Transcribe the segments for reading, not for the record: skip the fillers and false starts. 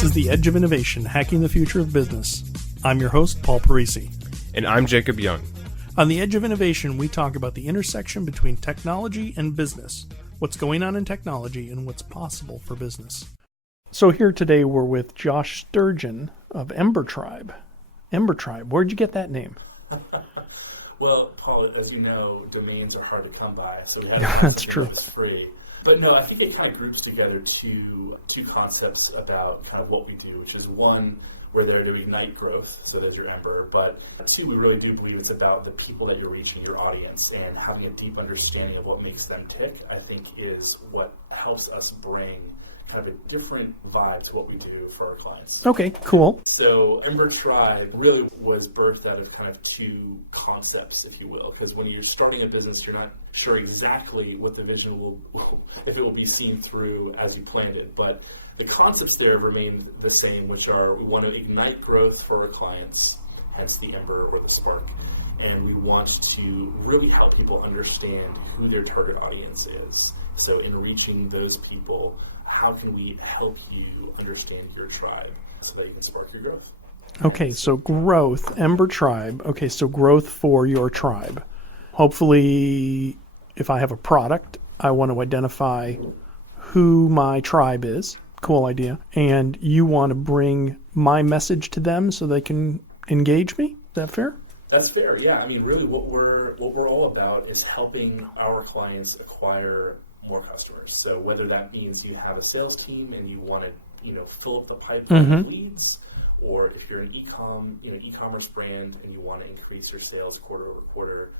This is The Edge of Innovation, Hacking the Future of Business. I'm your host, Paul Parisi. And I'm Jacob Young. On The Edge of Innovation, we talk about the intersection between technology and business, what's going on in technology, and what's possible for business. So here today, we're with Josh Sturgeon of Ember Tribe. Ember Tribe, where'd you get that name? Well, Paul, as you know, domains are hard to come by, so we have That's true. Free. But no, I think it kind of groups together two concepts about kind of what we do, which is one, we're there to ignite growth, so there's your Ember, but two, we really do believe it's about the people that you're reaching, your audience, and having a deep understanding of what makes them tick, I think is what helps us bring kind of a different vibe to what we do for our clients. Okay, cool. So Ember Tribe really was birthed out of kind of two concepts, if you will, because when you're starting a business, you're not sure exactly what the vision will, if it will be seen through as you planned it. But the concepts there remain the same, which are we want to ignite growth for our clients, hence the Ember or the Spark. And we want to really help people understand who their target audience is. So in reaching those people, how can we help you understand your tribe so that you can spark your growth? Okay, so growth, Ember Tribe. Okay, so growth for your tribe. Hopefully, if I have a product, I want to identify who my tribe is. Cool idea. And you want to bring my message to them so they can engage me? Is that fair? That's fair, yeah. I mean, really what we're all about is helping our clients acquire more customers. So whether that means you have a sales team and you want to, fill up the pipeline of leads, or if you're an e-commerce brand and you want to increase your sales quarter over quarter,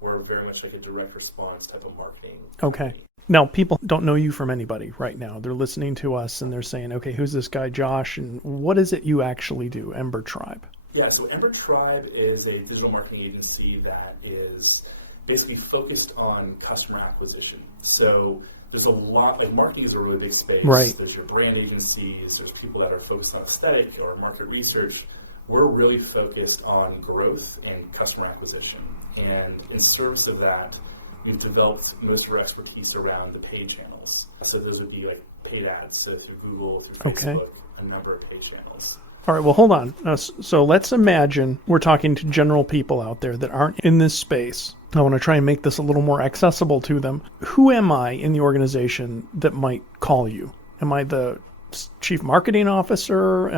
we're very much like a direct response type of marketing. Okay. Now, people don't know you from anybody right now. They're listening to us and they're saying, okay, who's this guy, Josh? And what is it you actually do, Ember Tribe? Yeah, so Ember Tribe is a digital marketing agency that is basically focused on customer acquisition. So there's a lot, like marketing is a really big space. Right. There's your brand agencies, there's people that are focused on aesthetic or market research. We're really focused on growth and customer acquisition. And in service of that, we've developed most of our expertise around the paid channels. So those would be like paid ads, so through Google, through Facebook, a number of paid channels. All right, well, hold on. So let's imagine we're talking to general people out there that aren't in this space. I want to try and make this a little more accessible to them. Who am I in the organization that might call you? Am I the chief marketing officer?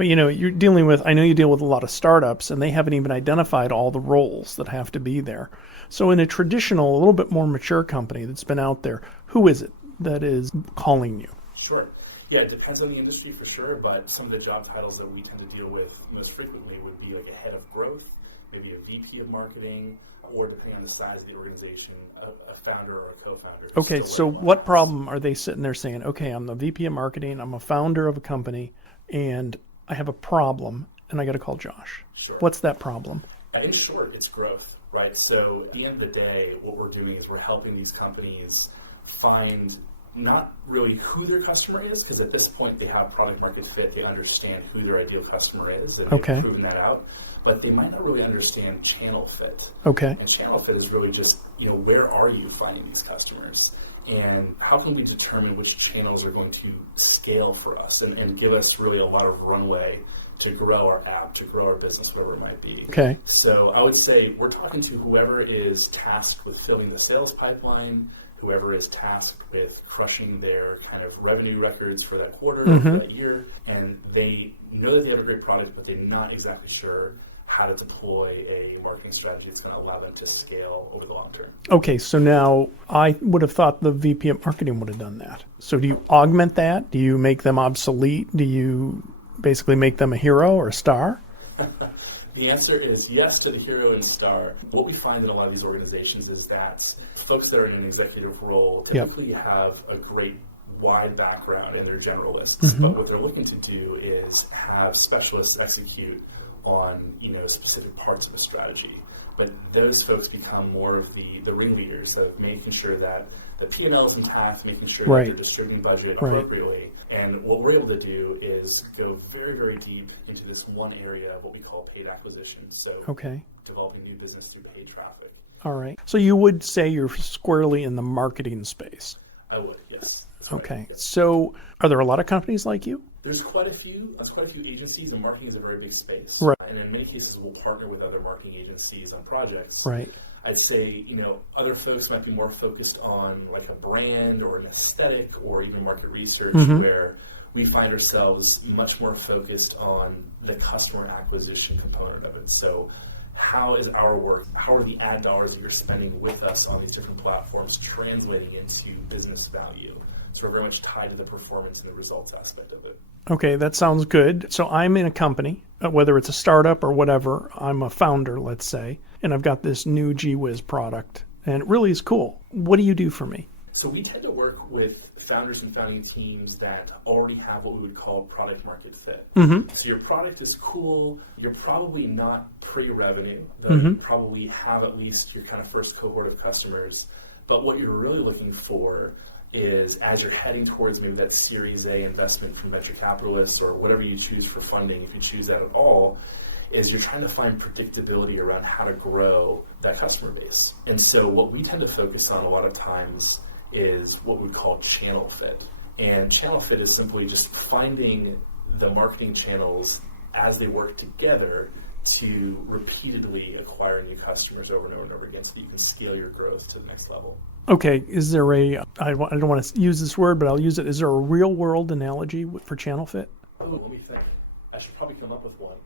You're dealing with, I know you deal with a lot of startups and they haven't even identified all the roles that have to be there. So in a traditional, a little bit more mature company that's been out there, who is it that is calling you? Sure. Yeah, it depends on the industry for sure, but some of the job titles that we tend to deal with most frequently would be like a head of growth, maybe a VP of marketing, or depending on the size of the organization, a founder or a co-founder. Okay, so what problem are they sitting there saying, okay, I'm the VP of marketing, I'm a founder of a company, and I have a problem, and I got to call Josh. Sure. What's that problem? In short, it's growth, right? So at the end of the day, what we're doing is we're helping these companies find not really who their customer is, because at this point they have product market fit, they understand who their ideal customer is, and they've proven that out, but they might not really understand channel fit. Okay. And channel fit is really just, where are you finding these customers? And how can we determine which channels are going to scale for us and give us really a lot of runway to grow our app, to grow our business, whatever it might be. Okay. So I would say we're talking to whoever is tasked with filling the sales pipeline, whoever is tasked with crushing their kind of revenue records for that quarter, or for that year, and they know that they have a great product, but they're not exactly sure how to deploy a marketing strategy that's going to allow them to scale over the long term. Okay, so now I would have thought the VP of marketing would have done that. So do you augment that? Do you make them obsolete? Do you basically make them a hero or a star? The answer is yes to the hero and star. What we find in a lot of these organizations is that folks that are in an executive role typically have a great wide background and they're generalists, but what they're looking to do is have specialists execute on specific parts of the strategy. But those folks become more of the ringleaders of making sure that the P&L is intact, making sure that they're distributing budget appropriately. And what we're able to do is go very, very deep into this one area of what we call paid acquisition. So developing new business through paid traffic. All right. So you would say you're squarely in the marketing space? I would, yes. Okay. Right. So are there a lot of companies like you? There's quite a few agencies, and marketing is a very big space. Right. And in many cases, we'll partner with other marketing agencies on projects. Right. I'd say, other folks might be more focused on like a brand or an aesthetic or even market research, where we find ourselves much more focused on the customer acquisition component of it. So how is our work, how are the ad dollars that you're spending with us on these different platforms translating into business value? So we're very much tied to the performance and the results aspect of it. Okay, that sounds good. So I'm in a company, whether it's a startup or whatever, I'm a founder, let's say, and I've got this new GWiz product, and it really is cool. What do you do for me? So we tend to work with founders and founding teams that already have what we would call product market fit. So your product is cool, you're probably not pre-revenue, though you probably have at least your kind of first cohort of customers, but what you're really looking for is, as you're heading towards maybe that Series A investment from venture capitalists or whatever you choose for funding, if you choose that at all, is you're trying to find predictability around how to grow that customer base. And so what we tend to focus on a lot of times is what we call channel fit. And channel fit is simply just finding the marketing channels as they work together to repeatedly acquire new customers over and over and over again so you can scale your growth to the next level. Okay, is there I don't want to use this word, but I'll use it. Is there a real world analogy for channel fit? Oh, let me think. I should probably come up with one.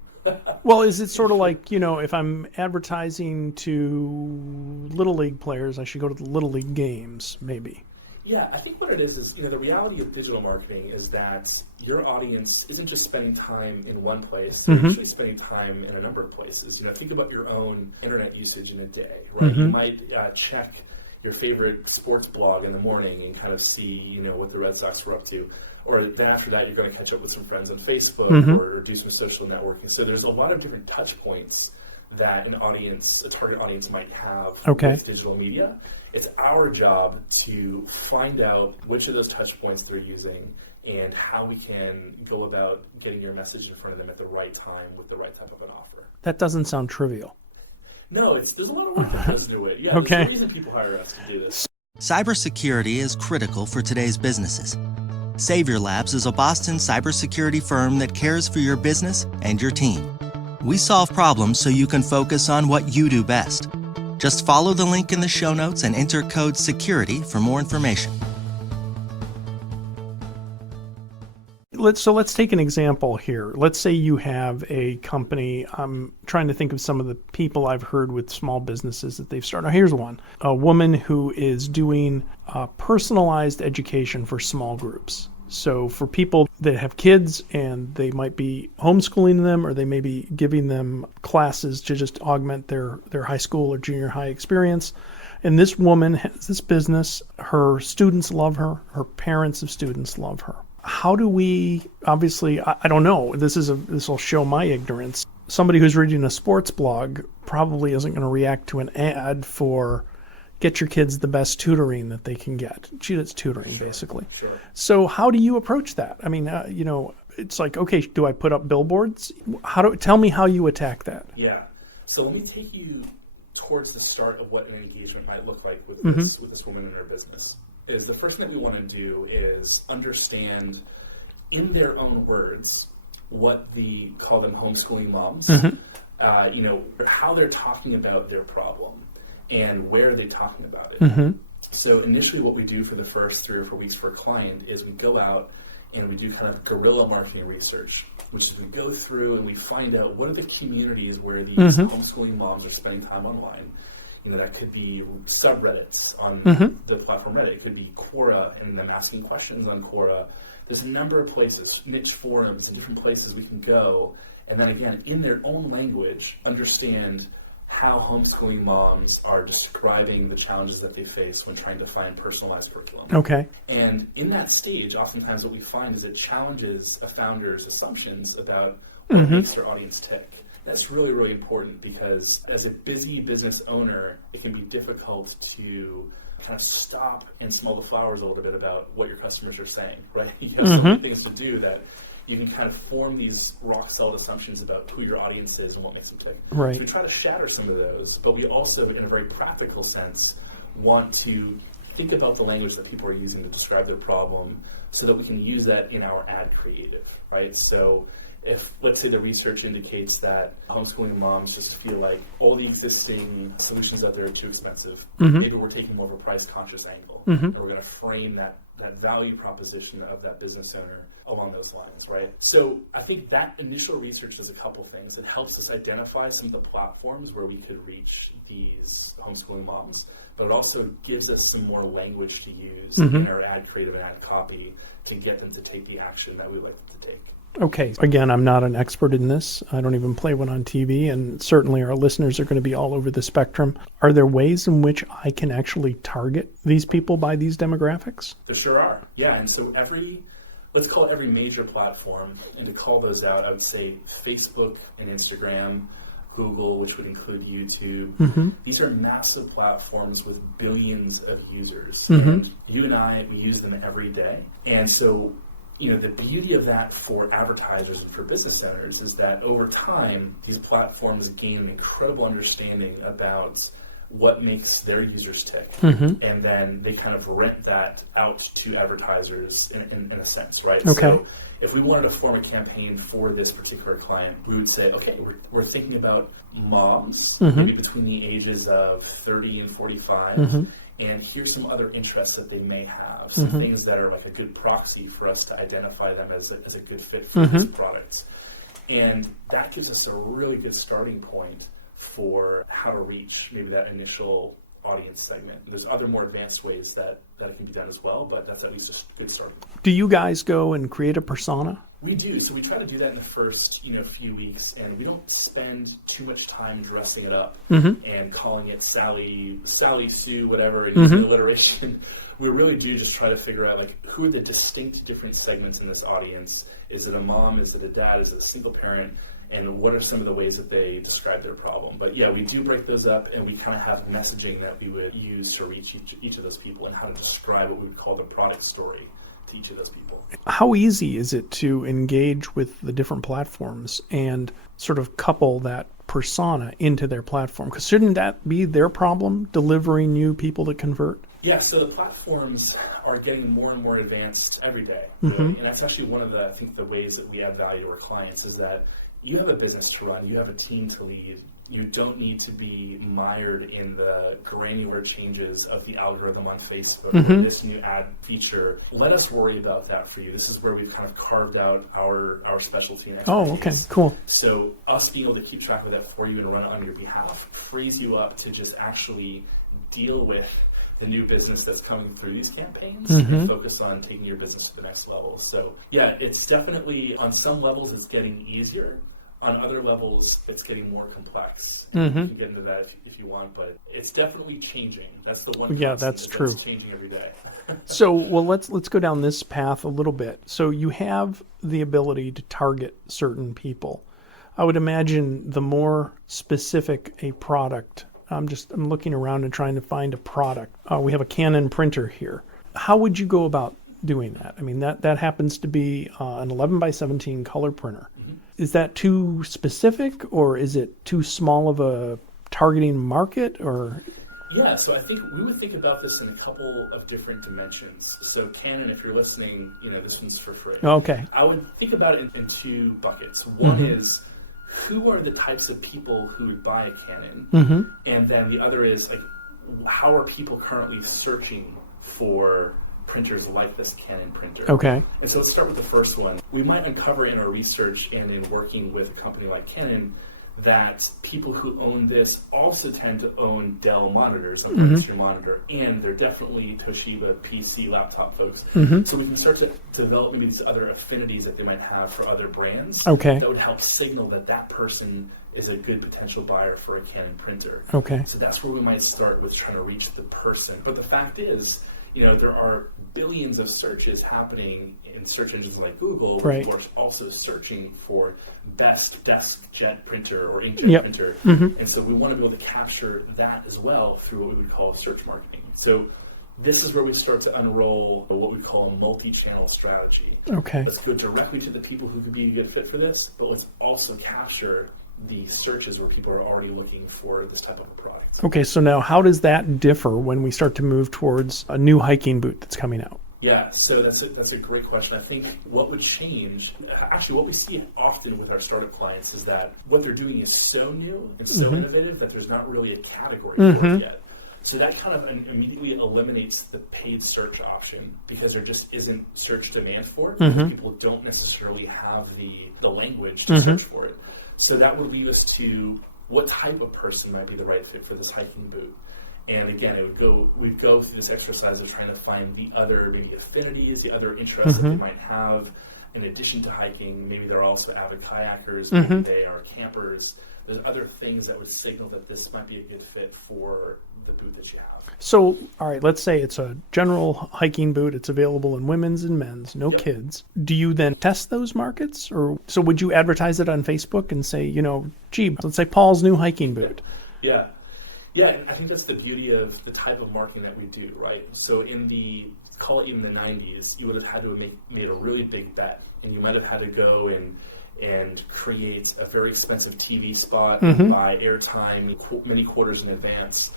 Well, is it sort of like, if I'm advertising to Little League players, I should go to the Little League games, maybe? Yeah, I think what it is the reality of digital marketing is that your audience isn't just spending time in one place, they're actually spending time in a number of places. Think about your own internet usage in a day, right? You might check your favorite sports blog in the morning and kind of see, what the Red Sox were up to. Or then after that, you're going to catch up with some friends on Facebook or do some social networking. So there's a lot of different touch points that a target audience might have with digital media. It's our job to find out which of those touch points they're using and how we can go about getting your message in front of them at the right time with the right type of an offer. That doesn't sound trivial. No, there's a lot of work that goes into it. Yeah, there's a reason people hire us to do this. Cybersecurity is critical for today's businesses. Savior Labs is a Boston cybersecurity firm that cares for your business and your team. We solve problems so you can focus on what you do best. Just follow the link in the show notes and enter code SECURITY for more information. Let's take an example here. Let's say you have a company. I'm trying to think of some of the people I've heard with small businesses that they've started. Now, here's one. A woman who is doing personalized education for small groups. So for people that have kids and they might be homeschooling them or they may be giving them classes to just augment their high school or junior high experience. And this woman has this business. Her students love her. Her parents of students love her. How do we, obviously, I don't know, this will show my ignorance. Somebody who's reading a sports blog probably isn't going to react to an ad for get your kids the best tutoring that they can get. It's tutoring, basically. Sure. So how do you approach that? I mean, it's like, okay, do I put up billboards? Tell me how you attack that. Yeah. So let me take you towards the start of what an engagement might look like with this woman and her business. Is the first thing that we want to do is understand, in their own words, what call them homeschooling moms, how they're talking about their problem and where are they talking about it. So initially what we do for the first 3 or 4 weeks for a client is we go out and we do kind of guerrilla marketing research, which is we go through and we find out what are the communities where these homeschooling moms are spending time online. That could be subreddits on the platform Reddit. It could be Quora and them asking questions on Quora. There's a number of places, niche forums, and different places we can go. And then again, in their own language, understand how homeschooling moms are describing the challenges that they face when trying to find personalized curriculum. Okay. And in that stage, oftentimes what we find is it challenges a founder's assumptions about what makes their audience tick. That's really, really important because as a busy business owner, it can be difficult to kind of stop and smell the flowers a little bit about what your customers are saying, right? You have so many things to do that you can kind of form these rock-solid assumptions about who your audience is and what makes them tick. Right. So we try to shatter some of those, but we also, in a very practical sense, want to think about the language that people are using to describe their problem so that we can use that in our ad creative, right? So if, let's say, the research indicates that homeschooling moms just feel like all the existing solutions out there are too expensive, maybe we're taking more of a price-conscious angle, and we're going to frame that value proposition of that business owner along those lines, right? So I think that initial research does a couple things. It helps us identify some of the platforms where we could reach these homeschooling moms, but it also gives us some more language to use in our ad creative and ad copy to get them to take the action that we like them to take. Okay. Again, I'm not an expert in this. I don't even play one on TV, and certainly our listeners are going to be all over the spectrum. Are there ways in which I can actually target these people by these demographics? There sure are. Yeah, and so let's call every major platform, and to call those out, I would say Facebook and Instagram, Google, which would include YouTube. These are massive platforms with billions of users. And you and I, we use them every day. And so, the beauty of that for advertisers and for business owners is that over time, these platforms gain an incredible understanding about what makes their users tick. And then they kind of rent that out to advertisers in a sense, right? Okay. So if we wanted to form a campaign for this particular client, we would say, okay, we're thinking about moms, maybe between the ages of 30 and 45, and here's some other interests that they may have, some things that are like a good proxy for us to identify them as a good fit for these products. And that gives us a really good starting point for how to reach maybe that initial audience segment. There's other more advanced ways that it can be done as well, but that's at least a good starting point. Do you guys go and create a persona? We do. So we try to do that in the first few weeks, and we don't spend too much time dressing it up and calling it Sally, Sue, whatever, using alliteration. We really do just try to figure out who are the distinct different segments in this audience. Is it a mom? Is it a dad? Is it a single parent? And what are some of the ways that they describe their problem? But yeah, we do break those up, and we kind of have messaging that we would use to reach each of those people and how to describe what we would call the product story to each of those people. How easy is it to engage with the different platforms and sort of couple that persona into their platform? Because shouldn't that be their problem, delivering you people that convert? Yeah, so the platforms are getting more and more advanced every day. And that's actually one of the ways that we add value to our clients is that you have a business to run, you have a team to lead. You don't need to be mired in the granular changes of the algorithm on Facebook or this new ad feature. Let us worry about that for you. This is where we've kind of carved out our specialty and expertise. Oh, okay, cool. So us being able to keep track of that for you and run it on your behalf frees you up to just actually deal with the new business that's coming through these campaigns and focus on taking your business to the next level. So yeah, it's definitely, on some levels, it's getting easier. On other levels, it's getting more complex. You can get into that if you want, but it's definitely changing. That's the one. Yeah, that's true. It's changing every day. So, let's go down this path a little bit. So you have the ability to target certain people. I would imagine the more specific a product. I'm looking around and trying to find a product. We have a Canon printer here. How would you go about doing that? I mean, that happens to be an 11 by 17 color printer. Is that too specific, or is it too small of a targeting market, or? Yeah, so I think we would think about this in a couple of different dimensions. So Canon, if you're listening, this one's for free. Okay. I would think about it in two buckets. One is, who are the types of people who would buy a Canon? And then the other is, how are people currently searching for printers like this Canon printer? Okay. And so let's start with the first one. We might uncover in our research and in working with a company like Canon that people who own this also tend to own Dell monitors, like an extreme monitor, and they're definitely Toshiba PC laptop folks. So we can start to develop maybe these other affinities that they might have for other brands that would help signal that person is a good potential buyer for a Canon printer. Okay. So that's where we might start with trying to reach the person. But the fact is, there are billions of searches happening in search engines like Google, where people are also searching for best desk jet printer or inkjet printer. And so we want to be able to capture that as well through what we would call search marketing. So this is where we start to unroll what we call a multi-channel strategy. Okay. Let's go directly to the people who could be a good fit for this, but let's also capture the searches where people are already looking for this type of a product. Okay, so now how does that differ when we start to move towards a new hiking boot that's coming out? Yeah, so that's a great question. I think what would change, actually what we see often with our startup clients is that what they're doing is so new and so innovative that there's not really a category for it yet. So that kind of immediately eliminates the paid search option because there just isn't search demand for it. Because people don't necessarily have the language to search for it. So that would lead us to what type of person might be the right fit for this hiking boot. And again, we'd go through this exercise of trying to find the other maybe affinities, the other interests that they might have in addition to hiking. Maybe they're also avid kayakers, maybe they are campers. There's other things that would signal that this might be a good fit for the boot that you have. So, all right, let's say it's a general hiking boot. It's available in women's and men's, no kids. Do you then test those markets? Or so would you advertise it on Facebook and say, gee, let's say Paul's new hiking boot? Yeah. Yeah, and I think that's the beauty of the type of marketing that we do, right? So in call it even the 90s, you would have had to have made a really big bet. And you might have had to go and create a very expensive TV spot, buy airtime many quarters in advance.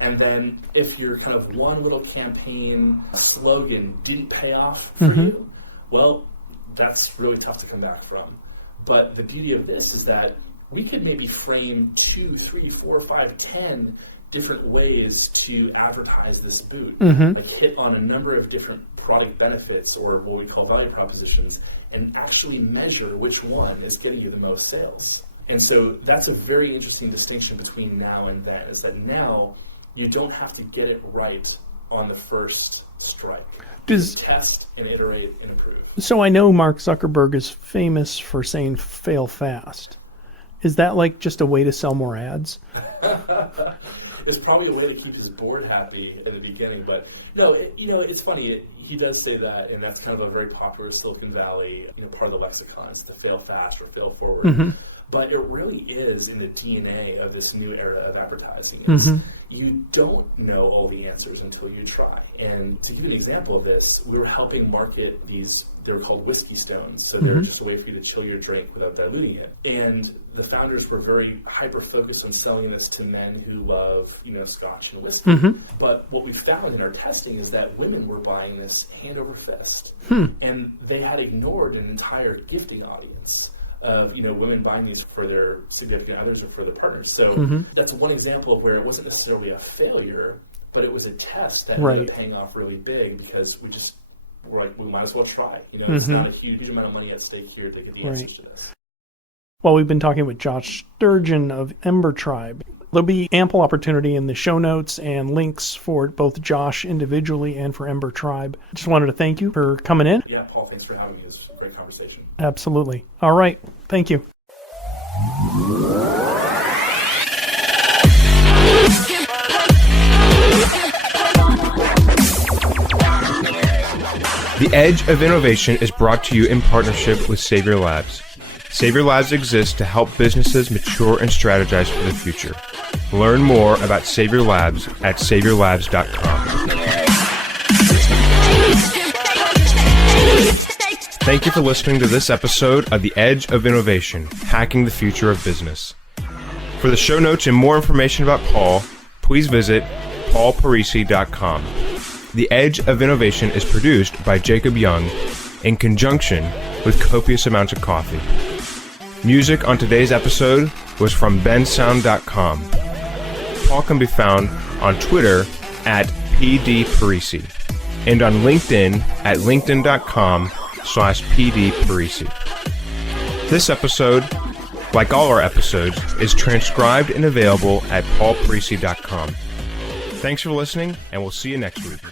And then if your kind of one little campaign slogan didn't pay off for you, well, that's really tough to come back from. But the beauty of this is that we could maybe frame 2, 3, 4, 5, 10 different ways to advertise this boot, like hit on a number of different product benefits or what we call value propositions, and actually measure which one is getting you the most sales. And so that's a very interesting distinction between now and then, is that now you don't have to get it right on the first strike. Test and iterate and improve. So I know Mark Zuckerberg is famous for saying fail fast. Is that like just a way to sell more ads? It's probably a way to keep his board happy in the beginning, but no, it's funny. He does say that, and that's kind of a very popular Silicon Valley, part of the lexicon. It's the fail fast or fail forward. But it really is in the DNA of this new era of advertising. You don't know all the answers until you try. And to give you an example of this, we were helping market these, they were called whiskey stones. So they're just a way for you to chill your drink without diluting it. And the founders were very hyper-focused on selling this to men who love, scotch and whiskey. But what we found in our testing is that women were buying this hand over fist. And they had ignored an entire gifting audience of women buying these for their significant others or for their partners. So that's one example of where it wasn't necessarily a failure, but it was a test that ended up paying off really big because we're like, we might as well try. It's not a huge amount of money at stake here to get the answers to this. Well, we've been talking with Josh Sturgeon of Ember Tribe. There'll be ample opportunity in the show notes and links for both Josh individually and for Ember Tribe. Just wanted to thank you for coming in. Yeah, Paul, thanks for having me. It was a great conversation. Absolutely. All right. Thank you. The Edge of Innovation is brought to you in partnership with Savior Labs. Savior Labs exists to help businesses mature and strategize for the future. Learn more about Savior Labs at saviorlabs.com. Thank you for listening to this episode of The Edge of Innovation, Hacking the Future of Business. For the show notes and more information about Paul, please visit paulparisi.com. The Edge of Innovation is produced by Jacob Young in conjunction with copious amounts of coffee. Music on today's episode was from bensound.com. Paul can be found on Twitter at pdparisi and on LinkedIn at linkedin.com/pdparisi. This episode, like all our episodes, is transcribed and available at paulparisi.com. Thanks for listening, and we'll see you next week.